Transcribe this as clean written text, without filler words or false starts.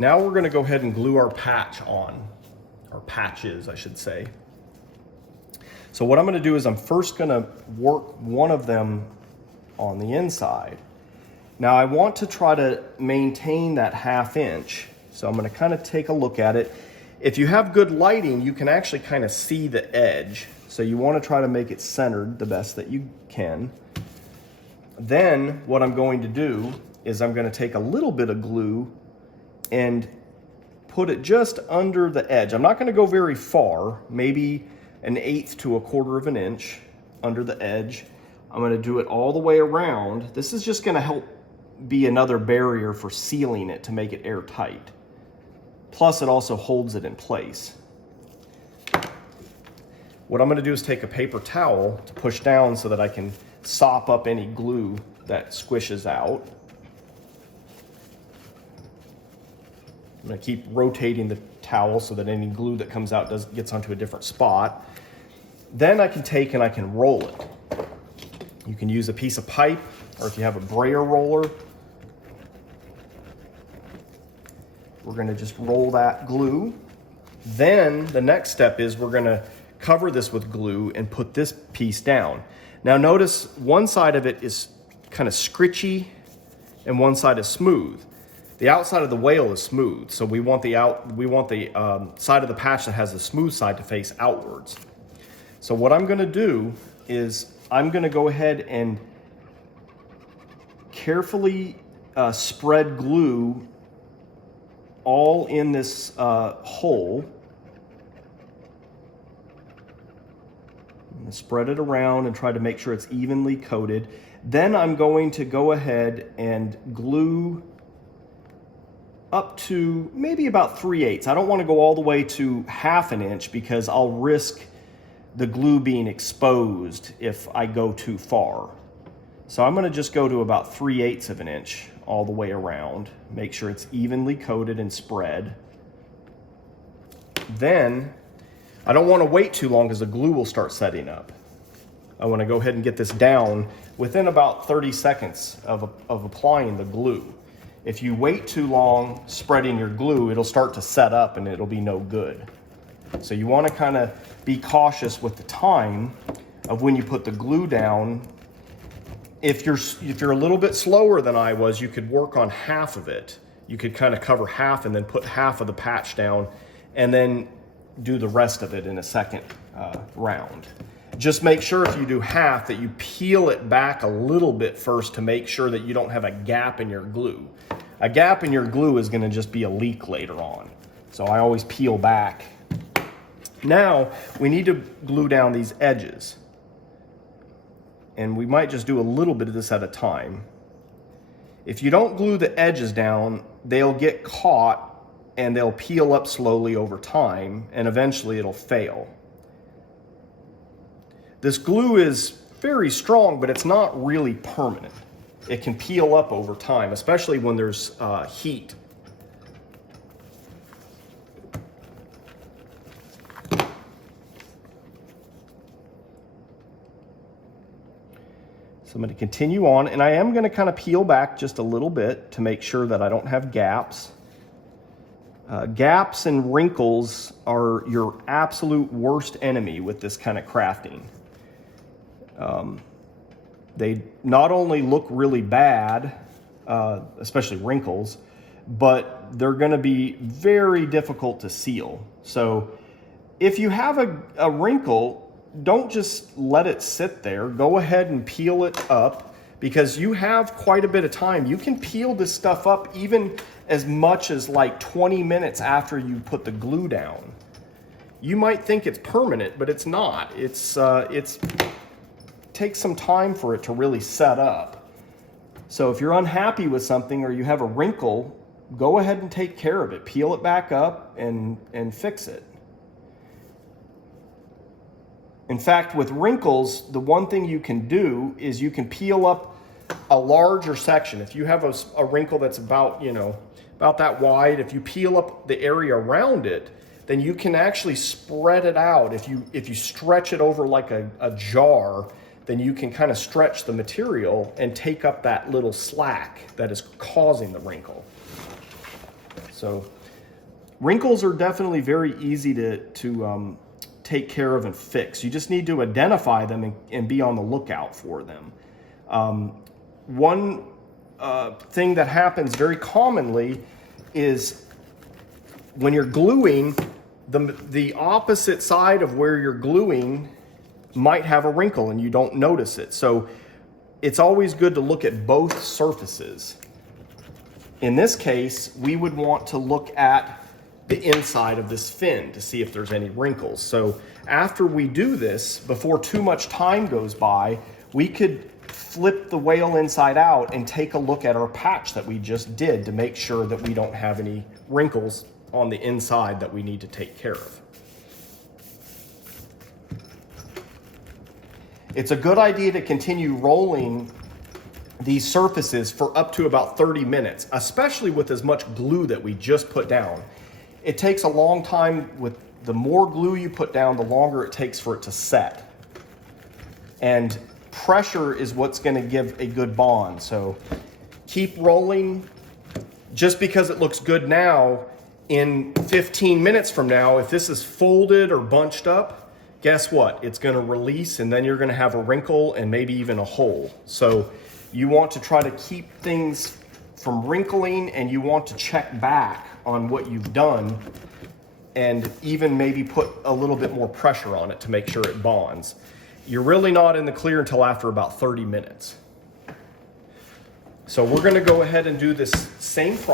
Now we're gonna go ahead and glue our patch on, or patches, I should say. So what I'm gonna do is I'm first gonna work one of them on the inside. Now I want to try to maintain that 1/2 inch. So I'm gonna kind of take a look at it. If you have good lighting, you can actually kind of see the edge. So you wanna try to make it centered the best that you can. Then what I'm going to do is I'm gonna take a little bit of glue and put it just under the edge. I'm not gonna go very far, maybe 1/8 to 1/4 of an inch under the edge. I'm gonna do it all the way around. This is just gonna help be another barrier for sealing it to make it airtight. Plus it also holds it in place. What I'm gonna do is take a paper towel to push down so that I can sop up any glue that squishes out. I'm gonna keep rotating the towel so that any glue that comes out gets onto a different spot. Then I can take and I can roll it. You can use a piece of pipe, or if you have a brayer roller, we're gonna just roll that glue. Then the next step is we're gonna cover this with glue and put this piece down. Now notice one side of it is kind of scritchy and one side is smooth. The outside of the whale is smooth, so we want the side of the patch that has the smooth side to face outwards. So what I'm gonna do is I'm gonna go ahead and carefully spread glue all in this hole. I'm gonna spread it around and try to make sure it's evenly coated. Then I'm going to go ahead and glue up to maybe about 3/8. I don't want to go all the way to 1/2 an inch because I'll risk the glue being exposed if I go too far. So I'm going to just go to about 3/8 of an inch all the way around. Make sure it's evenly coated and spread. Then I don't want to wait too long because the glue will start setting up. I want to go ahead and get this down within about 30 seconds of applying the glue. If you wait too long spreading your glue, it'll start to set up and it'll be no good. So you want to kind of be cautious with the time of when you put the glue down. If you're a little bit slower than I was, you could work on 1/2 of it. You could kind of cover 1/2 and then put 1/2 of the patch down and then do the rest of it in a second round. Just make sure if you do 1/2 that you peel it back a little bit first to make sure that you don't have a gap in your glue. A gap in your glue is going to just be a leak later on. So I always peel back. Now we need to glue down these edges. And we might just do a little bit of this at a time. If you don't glue the edges down, they'll get caught and they'll peel up slowly over time and eventually it'll fail. This glue is very strong, but it's not really permanent. It can peel up over time, especially when there's heat. So I'm going to continue on, and I am going to kind of peel back just a little bit to make sure that I don't have gaps. Gaps and wrinkles are your absolute worst enemy with this kind of crafting. They not only look really bad, especially wrinkles, but they're going to be very difficult to seal. So if you have a wrinkle, don't just let it sit there. Go ahead and peel it up because you have quite a bit of time. You can peel this stuff up even as much as like 20 minutes after you put the glue down. You might think it's permanent, but it's not. It takes some time for it to really set up. So if you're unhappy with something or you have a wrinkle, go ahead and take care of it. Peel it back up and fix it. In fact, with wrinkles, the one thing you can do is you can peel up a larger section. If you have a wrinkle that's about that wide, if you peel up the area around it, then you can actually spread it out. If you stretch it over like a jar, then you can kind of stretch the material and take up that little slack that is causing the wrinkle. So wrinkles are definitely very easy to take care of and fix. You just need to identify them and be on the lookout for them. One thing that happens very commonly is when you're gluing, the opposite side of where you're gluing might have a wrinkle and you don't notice it. So it's always good to look at both surfaces. In this case, we would want to look at the inside of this fin to see if there's any wrinkles. So after we do this, before too much time goes by, we could flip the whale inside out and take a look at our patch that we just did to make sure that we don't have any wrinkles on the inside that we need to take care of. It's a good idea to continue rolling these surfaces for up to about 30 minutes, especially with as much glue that we just put down. It takes a long time. With the more glue you put down, the longer it takes for it to set. And pressure is what's going to give a good bond. So keep rolling. Just because it looks good now, in 15 minutes from now, if this is folded or bunched up, guess what? It's going to release, and then you're going to have a wrinkle and maybe even a hole. So you want to try to keep things from wrinkling, and you want to check back on what you've done and even maybe put a little bit more pressure on it to make sure it bonds. You're really not in the clear until after about 30 minutes. So we're going to go ahead and do this same process.